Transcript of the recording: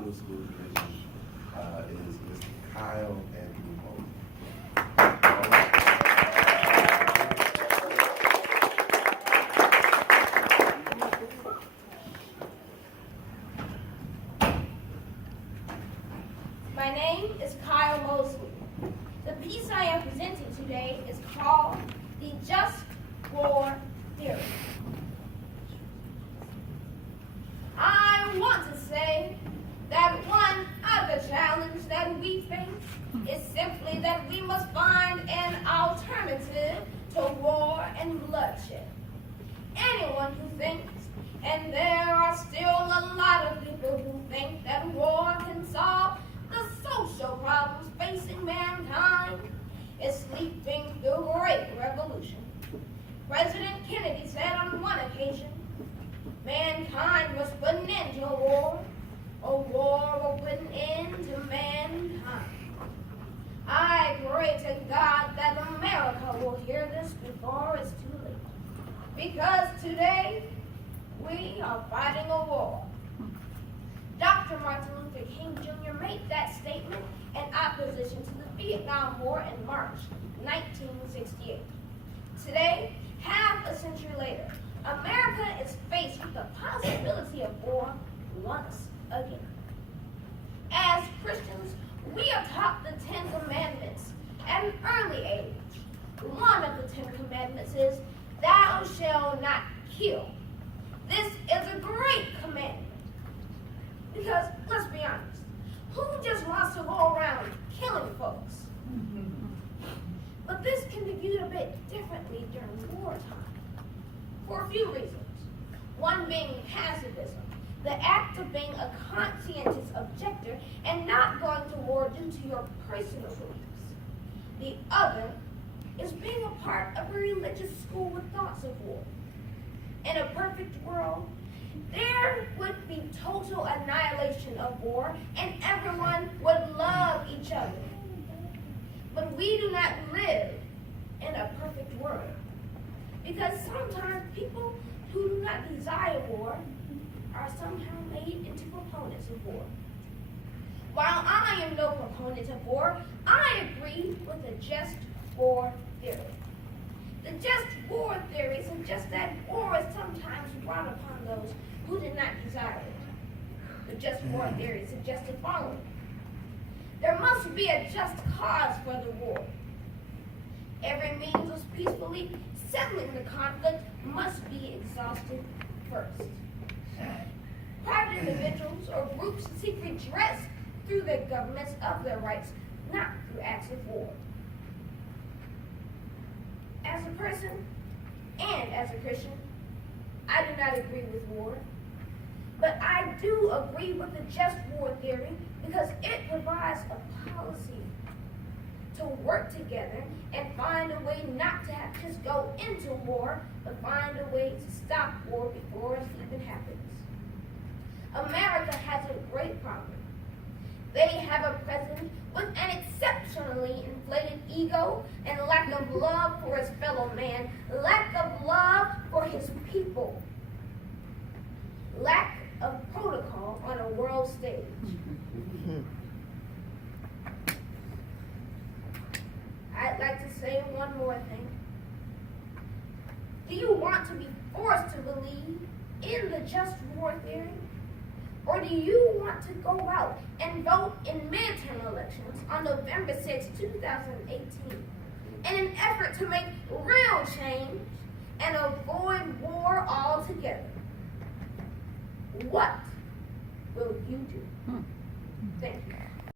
to the School Commission is Mr. Kyle Anthony Mosley. My name is Kyle Mosley. The piece I am presenting today is called The Just War Theory. I want to say that one other challenge that we face is simply that we must find an alternative to war and bloodshed. Anyone who thinks, and there are still a lot of people who think that war can solve the social problems facing mankind, is sleeping the Great Revolution. President Kennedy said on one occasion, mankind must put an end to a war will put an end to mankind. I pray to God that America will hear this before it's too late. Because today, we are fighting a war. Dr. Martin Luther King Jr. made that statement in opposition to the Vietnam War in March 1968. Today, half a century later, America is faced with the possibility of war once again. As Christians, we are taught the Ten Commandments at an early age. One of the Ten Commandments is, thou shalt not kill. This is a great commandment. Because, let's be honest, who just wants to go around killing folks? But this can be viewed a bit differently during wartime, for a few reasons. One being pacifism, the act of being a conscientious objector and not going to war due to your personal beliefs. The other is being a part of a religious school with thoughts of war. In a perfect world, there would be total annihilation of war and everyone would love each other. But we do not live in a perfect world, because sometimes people who do not desire war are somehow made into proponents of war. While I am no proponent of war, I agree with the just war theory. The just war theory suggests that war is sometimes brought upon those who did not desire it. The just war theory suggests the following. There must be a just cause for the war. Every means of peacefully settling the conflict must be exhausted first. Private individuals or groups seek redress through the governments of their rights, not through acts of war. As a person and as a Christian, I do not agree with war. But I do agree with the just war theory because it provides a policy to work together and find a way not to have just go into war, but find a way to stop war before it even happens. America has a great problem. They have a president with an exceptionally inflated ego and lack of love for his fellow man, lack of love for his people, lack of protocol on a world stage. I'd like to say one more thing. Do you want to be forced to believe in the just war theory? Or do you want to go out and vote in midterm elections on November 6, 2018 in an effort to make real change and avoid war altogether? What will you do? Thank you.